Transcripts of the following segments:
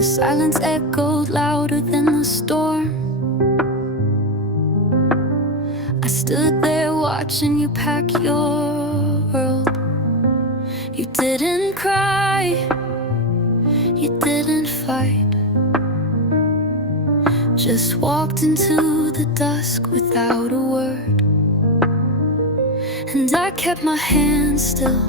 The silence echoed louder than the storm. I stood there watching you pack your world. You didn't cry, you didn't fight, just walked into the dusk without a word. And I kept my hands still,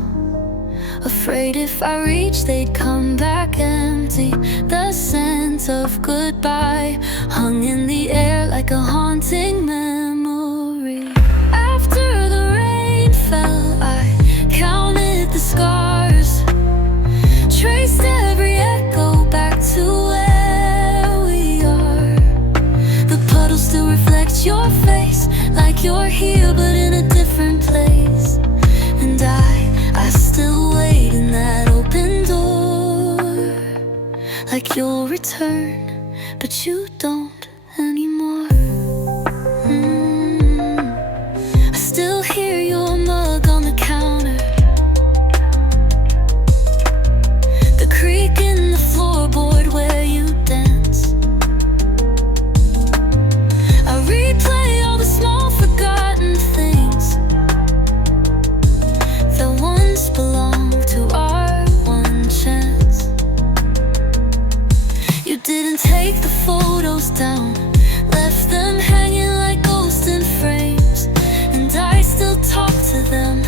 afraid if I reached they'd come back empty. The scent of goodbye hung in the air like a haunting memory. After the rain fell, I counted the scars, traced every echo back to where we are. The puddles still reflect your face, like you're here but in a different place. And I still wait in that open door, like you'll return, but you don't anymore. I still hear your mug on the counter, the creak in the floorboard where you dance. I replay all the small forgotten things that once belonged to our one chance. You didn't take the photos down, left them hanging like ghosts in frames. And I still talk to them,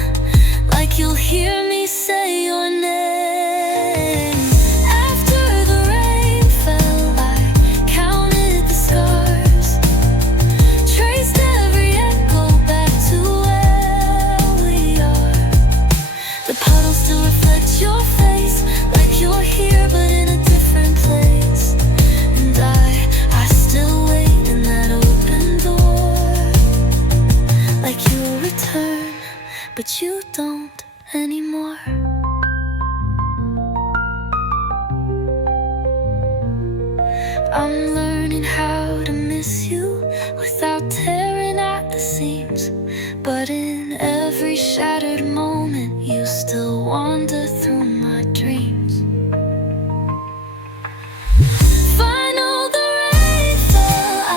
like you'll hear me say your name. After the rain fell, I counted the scars, traced every echo back to where we are. The puddles still reflect your face, like you're here but in a different place. And I still wait in that open door, like you'll return, but you don't anymore. I'm learning how to miss you without tearing at the seams. But in every shattered moment, you still wander through my dreams. Final the rain fell, I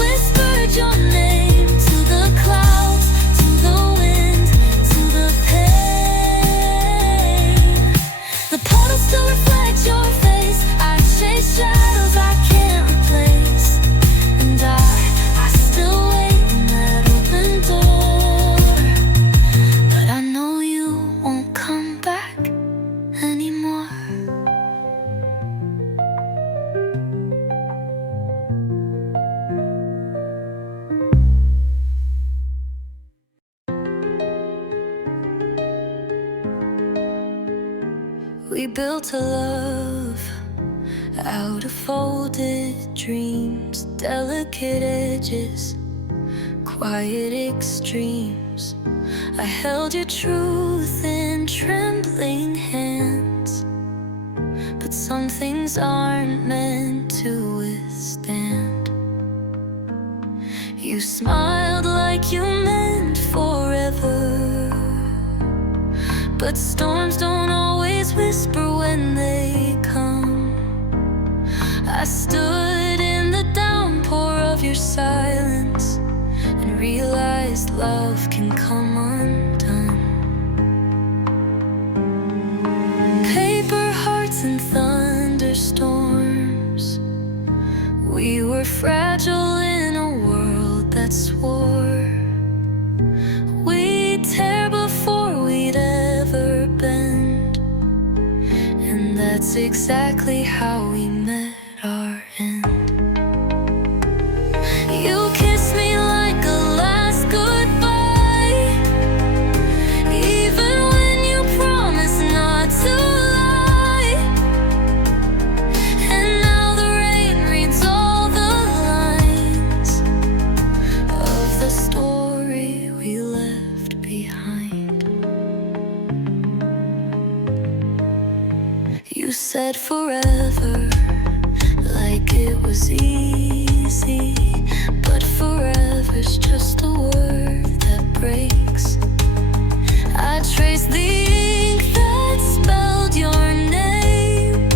whispered your name to the clouds, to the wind, to the pain. The puddles still reflect your face, I chase shadows I can't replace. And I still wait in that open door, but I know you won't come back anymore. We built a love out of folded dreams, delicate edges, quiet extremes. I held your truth in trembling hands, but some things aren't meant to withstand. You smiled like you meant forever, but storms don't always whisper when they come. I stood in the downpour of your silence and realized love can come undone. Paper hearts and thunderstorms, we were fragile in a world that swore we'd tear before we'd ever bend. And that's exactly how we met our end. You kissed me like a last goodbye, even when you promised not to lie. And now the rain reads all the lines of the story we left behind. You said forever, like it was easy, but forever's just a word that breaks. I traced the ink that spelled your name,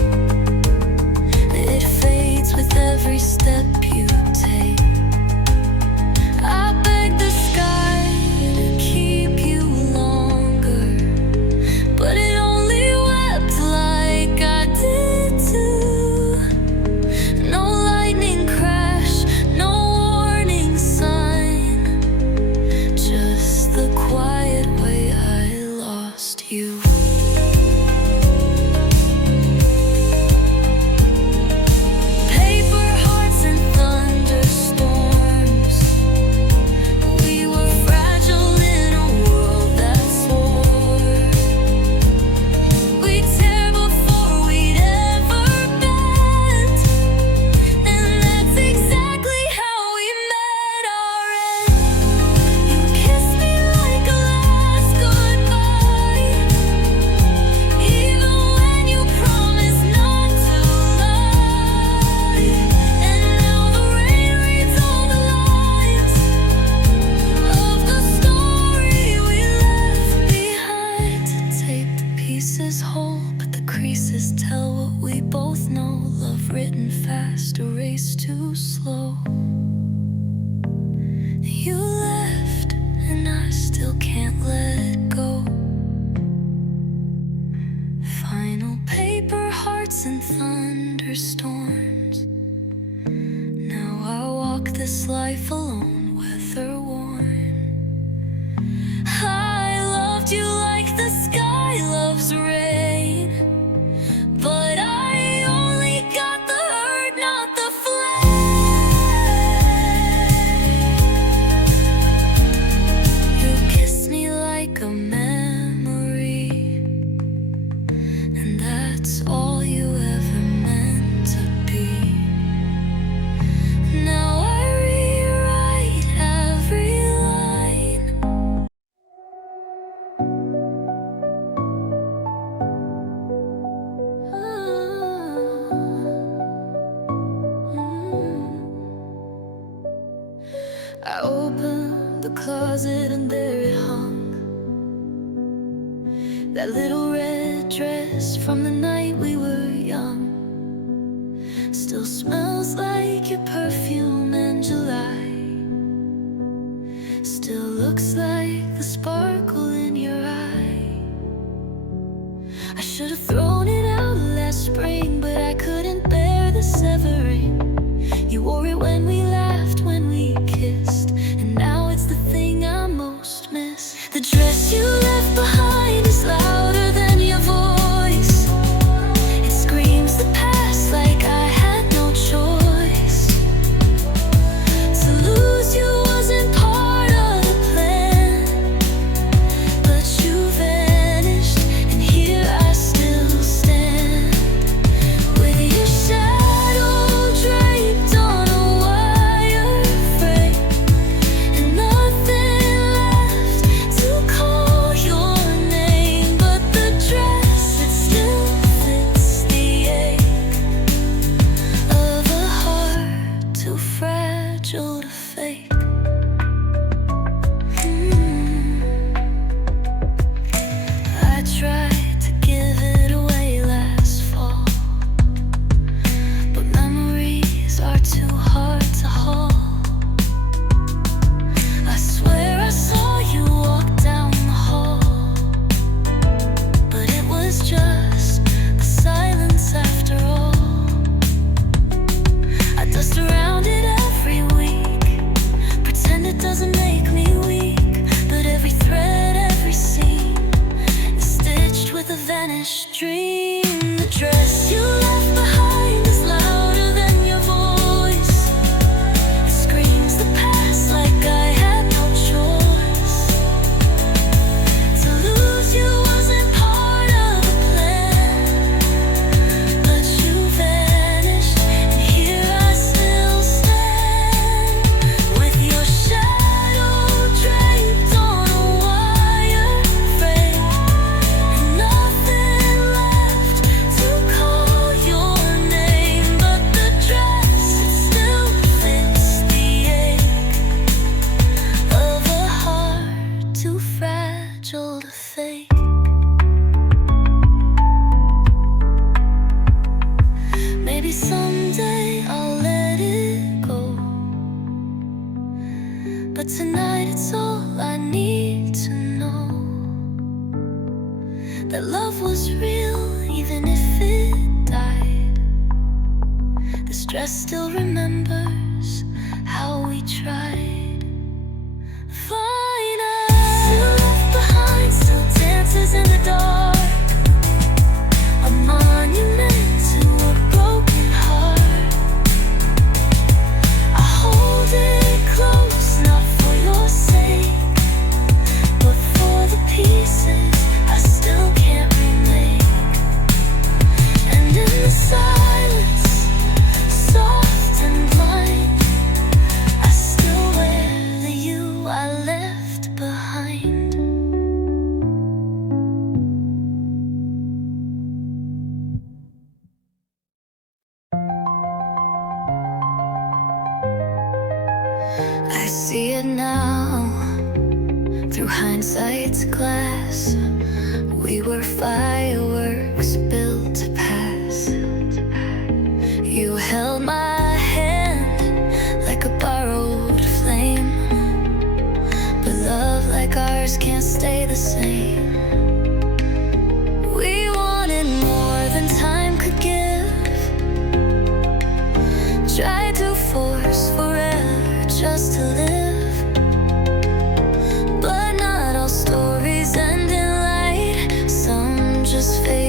That little red dress from the night we were young still smells like your perfume in July. Still looks like the sparkle in your eye. I should have thrown it out last spring, but I couldn't bear the severing. You wore it when we laughed, when we kissed, and now it's the thing I most miss. The dress you left behind is louder than your voice. It screams the past like I had no choice. To lose you wasn't part of the plan, but you vanished, and here I still stand, with your shadow draped on a wire frame, and nothing left to call your name but the dress. It still fits the ache of a heart too fragile to fake. I tried to give it away last fall, but memories are too hard to haul. I swear I saw you walk down the hall, but it was just the silence after all. I dust around it every week, pretend it doesn't make me weak, but every thread, every scene is stitched with a vanished dream. The dress you left behind is louder than your voice. It screams the past like I had no choice. To lose you wasn't part of the plan, but you vanished, and here I still stand, with your shadow draped on a wire frame, and nothing left to call your name but the dress. It still fits the ache of a heart too fragile to fake. Maybe someday I'll let it go, but tonight it's all I need to know, that love was real even if it died. This dress still remembers how we tried. Fine art still left behind, still dances in the dark, a monument to a broken heart. I hold it close, not for your sake, but for the pieces I still can't remake. And in the silence, soft and blind, I still wear the you I left behind. I see it now, through hindsight's glass. We were fireworks built to pass. You held my hand like a borrowed flame, but love like ours can't stay the same. We wanted more than time could give, tried to force forever just to live, but not all stories end in light. Some just fade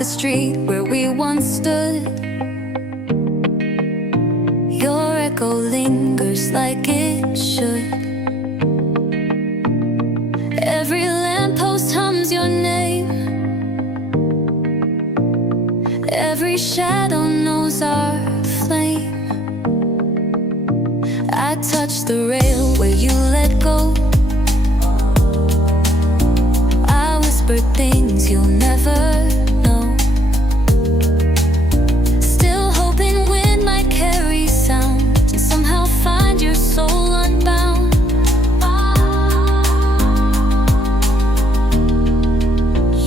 the street where we once stood. Your echo lingers like it should. Every lamppost hums your name. Every shadow knows our flame. I touch the rail where you let go. I whisper things you'll never know. Still hoping wind might carry sound and somehow find your soul unbound.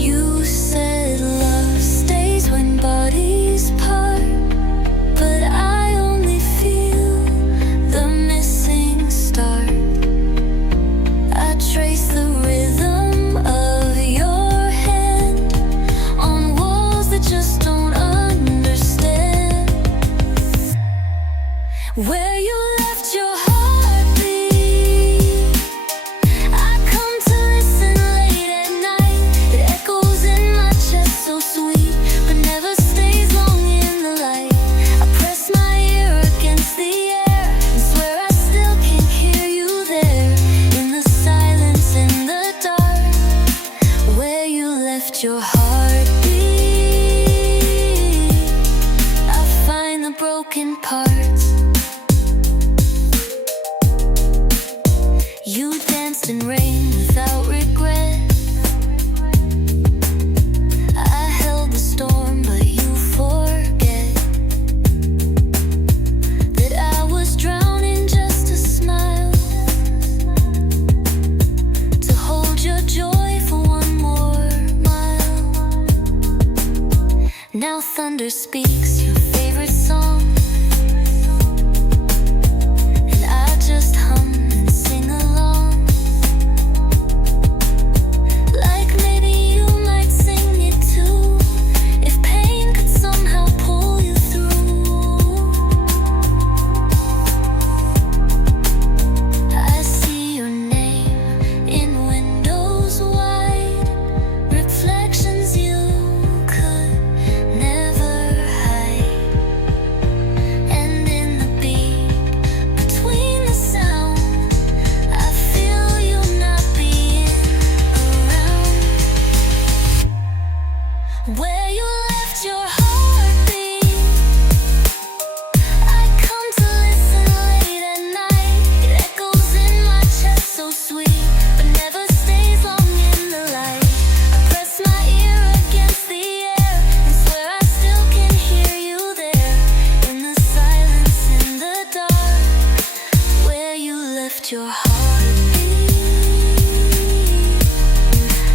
You said love stays when bodies part, but I only feel the missing start. I trace the rhythm of your hand on walls that just don't understand. Where you left your heartbeat, I come to listen late at night. It echoes in my chest so sweet, but never stays long in the light. I press my ear against the air and swear I still can hear you there. In the silence, in the dark, where you left your heartbeat, I find the broken parts. You danced in rain without regret. I held the storm, but you forget that I was drowning just to smile, to hold your joy for one more mile. Now thunder speaks your favorite song, and I just hum and sing along. Like maybe you might sing it too, if pain could somehow pull you through. I see your name in windows wide, reflections you could never hide. And in the beat between the sound, I feel you not being around. Where you left your heartbeat, I come to listen late at night. It echoes in my chest so sweet, but never stays long in the light. I press my ear against the air and swear I still can hear you there. In the silence, in the dark, where you left your heartbeat,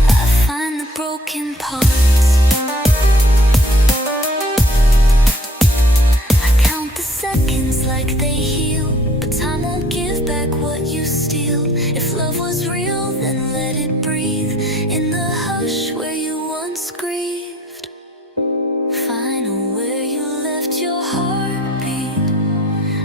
I find the broken parts. I count the seconds like they heal, but time won't give back what you steal. If love was real, then let it breathe in the hush where you once grieved. Final where you left your heartbeat,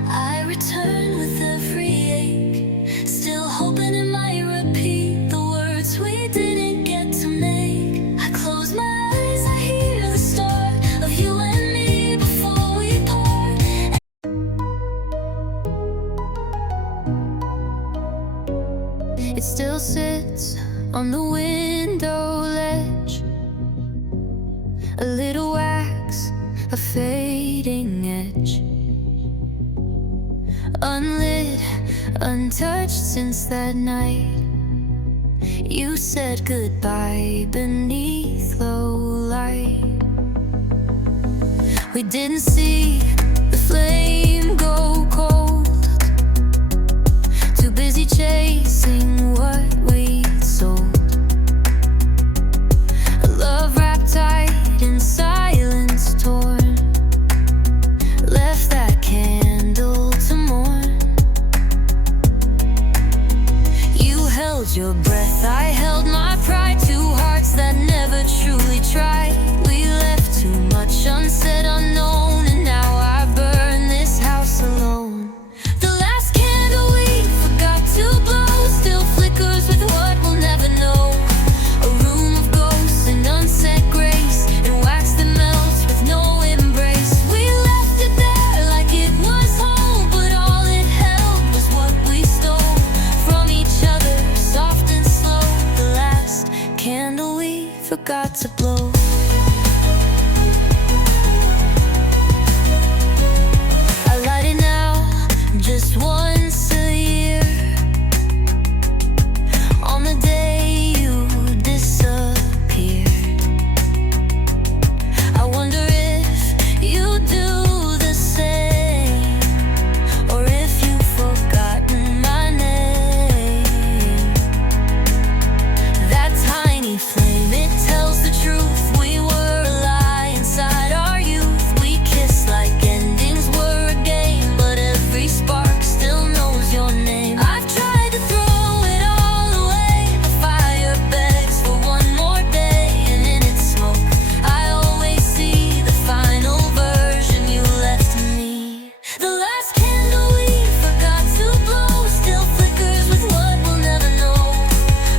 I return with every ache, still hoping it might repeat the words we didn't get to make. I close my eyes, I hear the start of you and me before we part. It still sits on the window ledge, a little wax, a fading edge, unlit, untouched since that night. You said goodbye beneath low light. We didn't see the flame go cold, too busy chasing what we sold. A love wrapped tight in silence torn, left that candle to mourn. You held your breath, I held my pride, two hearts that never truly tried. We left too much unsaid, unknown, and now I burn this to blow. I light it now, just once a year, on the day you disappeared. I wonder if you do the same, or if you've forgotten my name. That tiny flame, it tells the truth. We were a lie inside our youth. We kissed like endings were a game, but every spark still knows your name. I've tried to throw it all away. The fire begs for one more day, and in its smoke I always see the final version you left me. The last candle we forgot to blow still flickers with what we'll never know.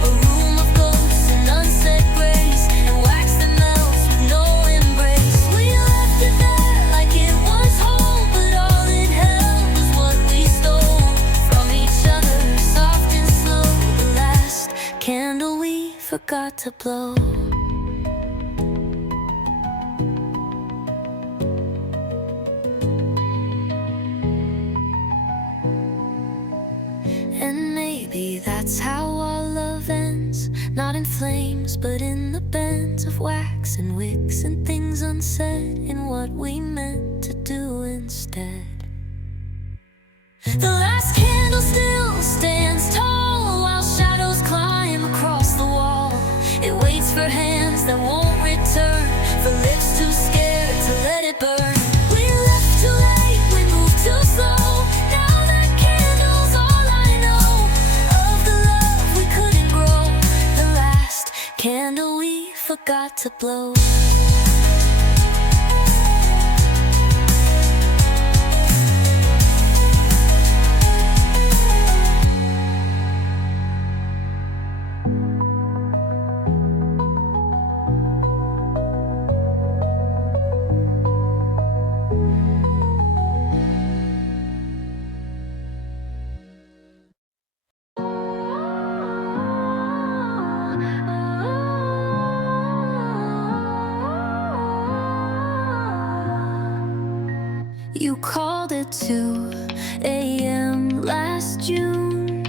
A room of ghosts and unsaid grace, and wax that melts with no embrace. We left it there like it was home, but all it held was what we stole from each other, soft and slow. The last candle we forgot to blow. And maybe that's how our love ends, not in flames, but in the bends of wax and wicks and things unsaid, in what we meant to do instead. The last candle still stands tall while shadows climb across the wall. It waits for hands that won't return, for lips too scared to let it burn. We left too late, we moved too slow. Now that candle's all I know of the love we couldn't grow. The last candle we forgot to blow. You called at 2 a.m. last June,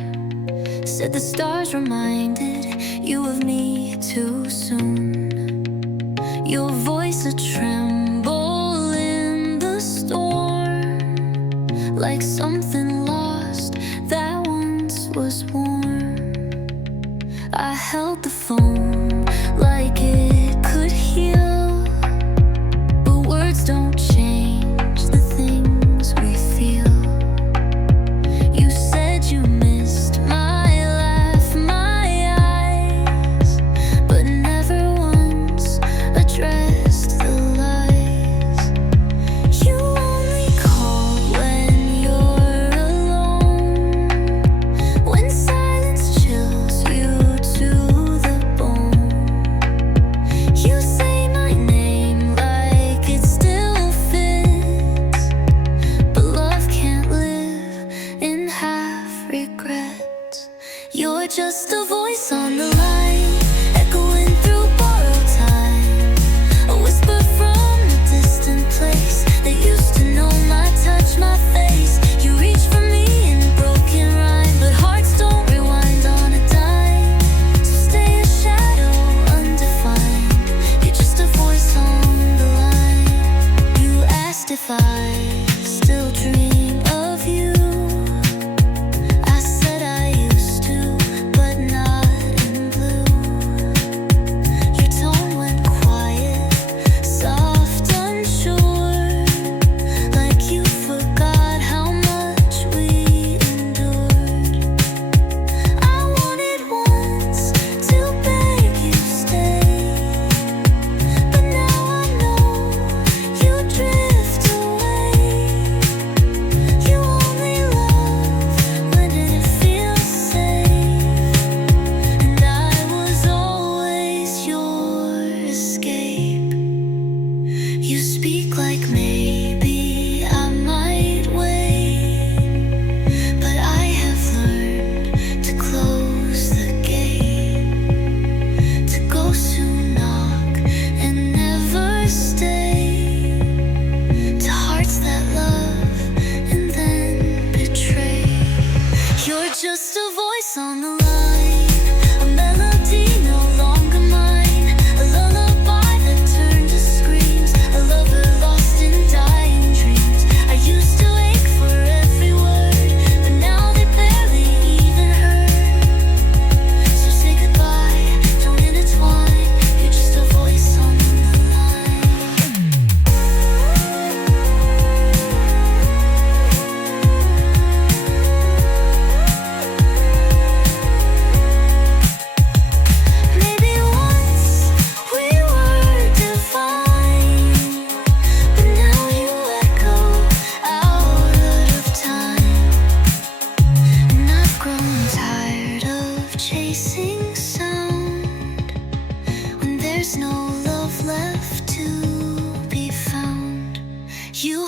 said the stars reminded you of me too soon. Your voice a tremble in the storm, like something lost that once was warm. I held the phone like it could heal, but words don't change the things we feel. You said you missed my laugh, my eyes, but never once addressed the lies. You only call when you're alone, when silence chills you to the bone.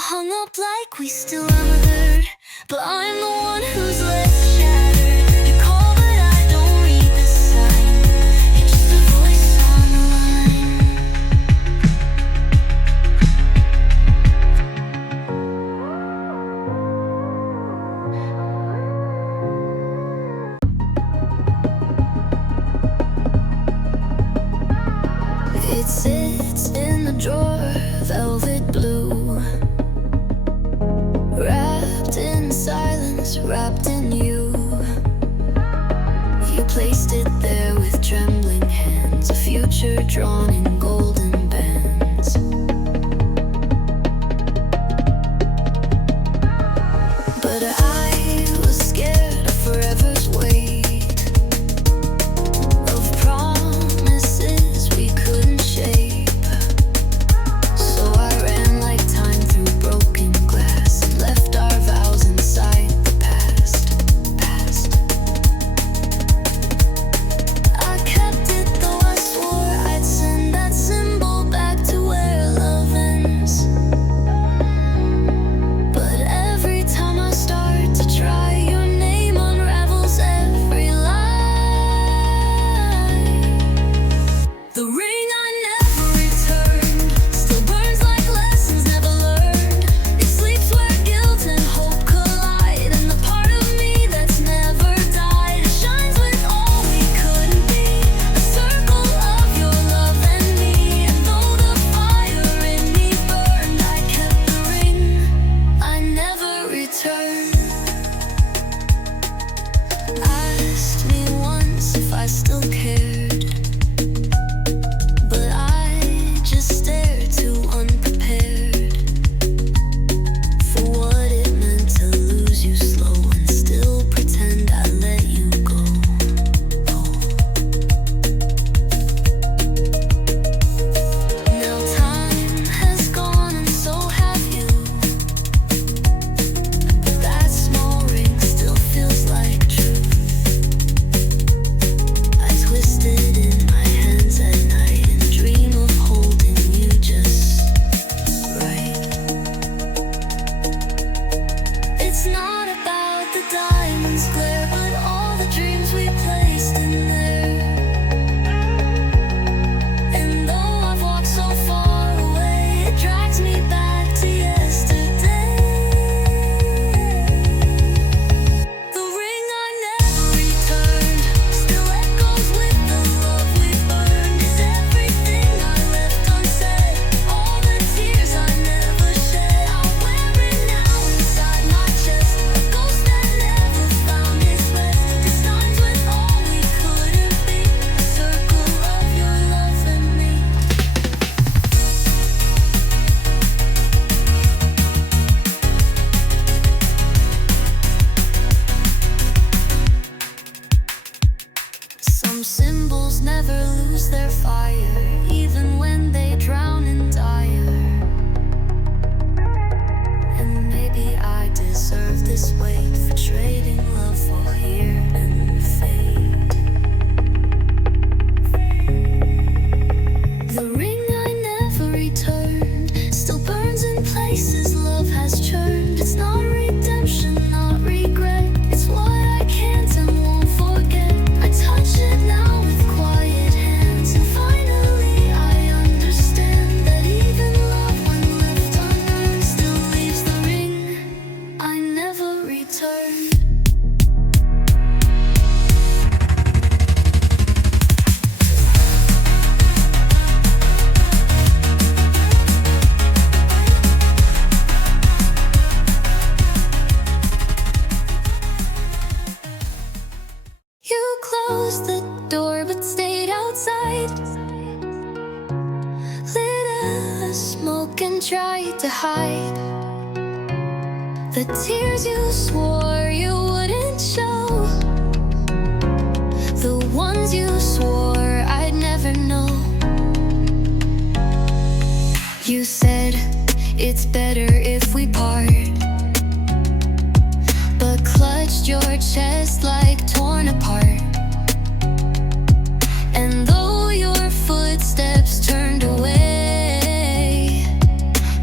hung up like we still amothered, but I'm the one who's left shattered. You call but I don't read the sign. You're just a voice on the line. It sits in the drawer, velvet blue, wrapped in silence, wrapped in you. You placed it there with trembling hands, a future drawn in golden bands. But I was scared of forever's weight, of promises we couldn't shape. So I ran like time through broken glass and left our vows inside the past. I kept it though I swore I'd send that symbol back to where love ends. But every time I start to try, your name unravels every lie. The ring I never returned still burns like lessons never learned. It sleeps where guilt and hope collide, and the part of me that's never died, it shines with all we couldn't be. A circle of your love and me, and though the fire in me burned, I kept the ring I never returned. Asked me once if I still cared, but I just stared too unprepared for what it meant to lose you slow and still pretend I let you go. Now time has gone and so have you, but that small ring still feels like truth. I twist it in my hands at night and dream of holding you just right. It's not about the diamond's glare, but all the dreams we placed in there. And though I've walked so far away, it drags me back to yesterday. The ring I never returned still echoes with the love we burned. Is everything I left unsaid, all the tears I never shed. I'll wear it now inside my chest, a ghost that never found its rest. Designed with all we couldn't be, a circle of your love and me. Some symbols never lose their fire, even when they drown in dire. And maybe I deserve this weight for trading love for here and fate. The ring I never returned still burns in places love has churned. It's not redemption, not regret. It's what I can't and won't forget. I touch it now with quiet hands, and finally I understand that even love, when left unearned, still leaves the ring I never returned. You closed the door but stayed outside, lit a smoke and tried to hide the tears you swore you wouldn't show, the ones you swore I'd never know. You said it's better if we part, but clutched your chest like torn apart. And though your footsteps turned away,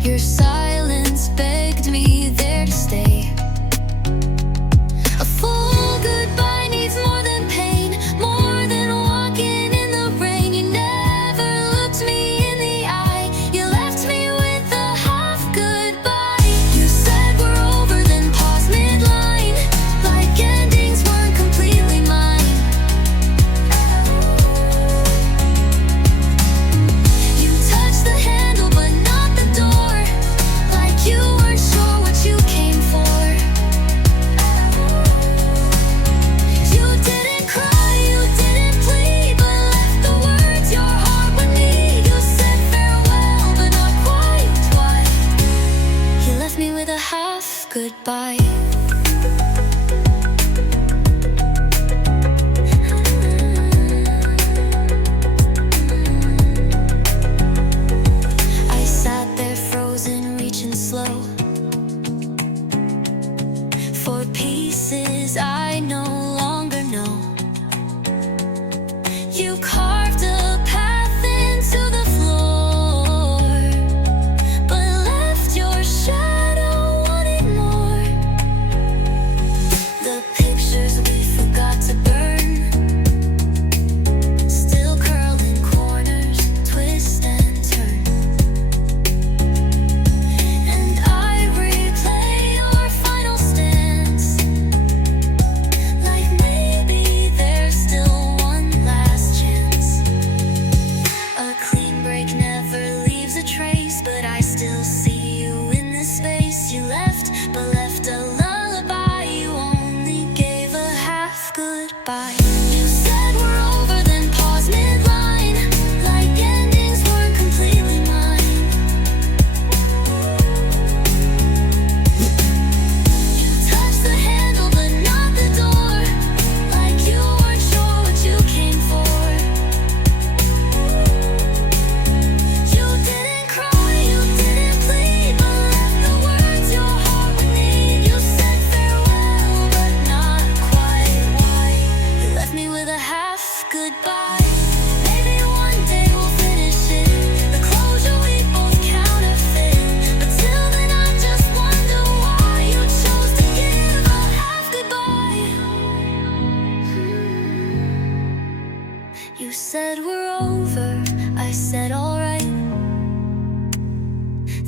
your silence begged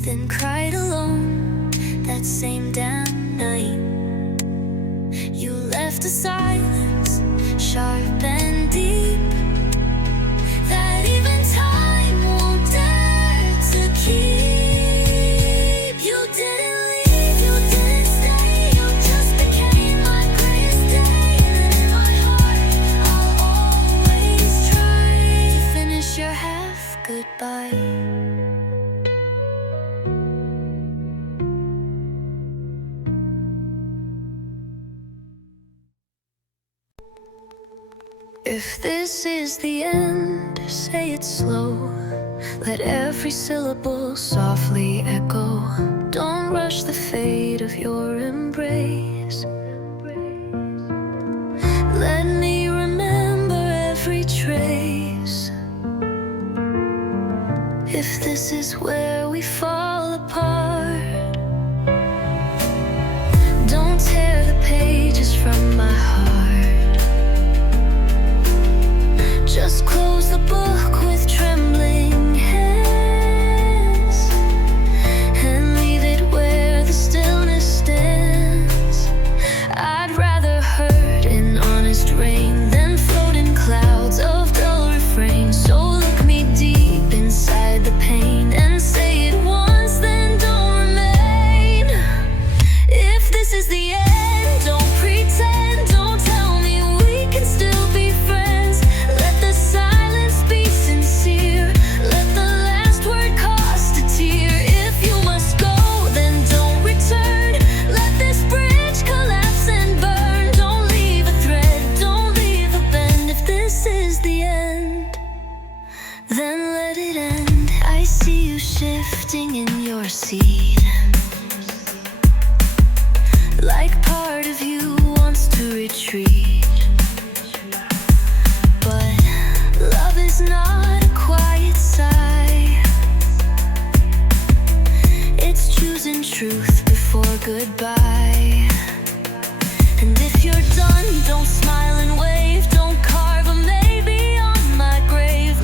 then cried alone that same damn night. You left a silence sharp and deep that even time won't dare to keep. You didn't leave, you didn't stay, you just became my greatest day. And in my heart, I'll always try to finish your half goodbye. If this is the end, say it slow. Let every syllable softly echo. Don't rush the fate of your embrace. Let me remember every trace. If this is where we fall apart, don't tear the pages from my heart. Just close the book with trembling hands and leave it where the stillness stands. I'd rather hurt in honest rain than float in clouds of dull refrain. So look me deep inside the pain and say it once, then don't remain. If this is the end, don't pretend, don't tell me we can still be friends. Then let it end. I see you shifting in your seat, like part of you wants to retreat. But love is not a quiet sigh. It's choosing truth before goodbye. And if you're done, don't smile and wave. Don't carve a maybe on my grave.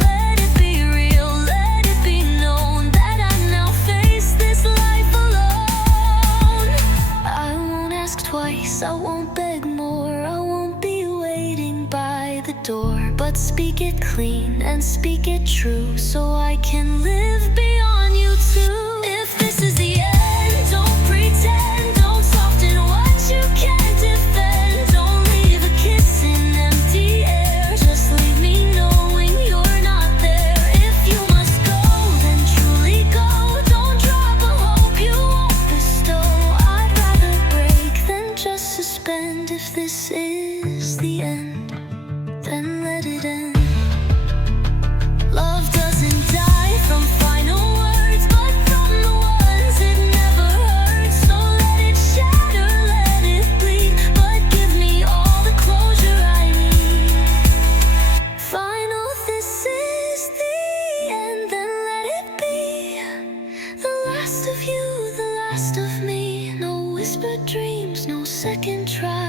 I won't beg more, I won't be waiting by the door. But speak it clean and speak it true, so I can live beyond you too. If this is the end, don't pretend, don't soften what you can't defend. Don't leave a kiss in empty air, just leave me knowing you're not there. If you must go, then truly go. Don't drop a hope you won't bestow. I'd rather break than just suspend. If this is the end, then let it end. Love doesn't die from final words, but from the ones it never hurts. So let it shatter, let it bleed, but give me all the closure I need. Final, this is the end, then let it be. The last of you, the last of me. No whispered dreams, no second try.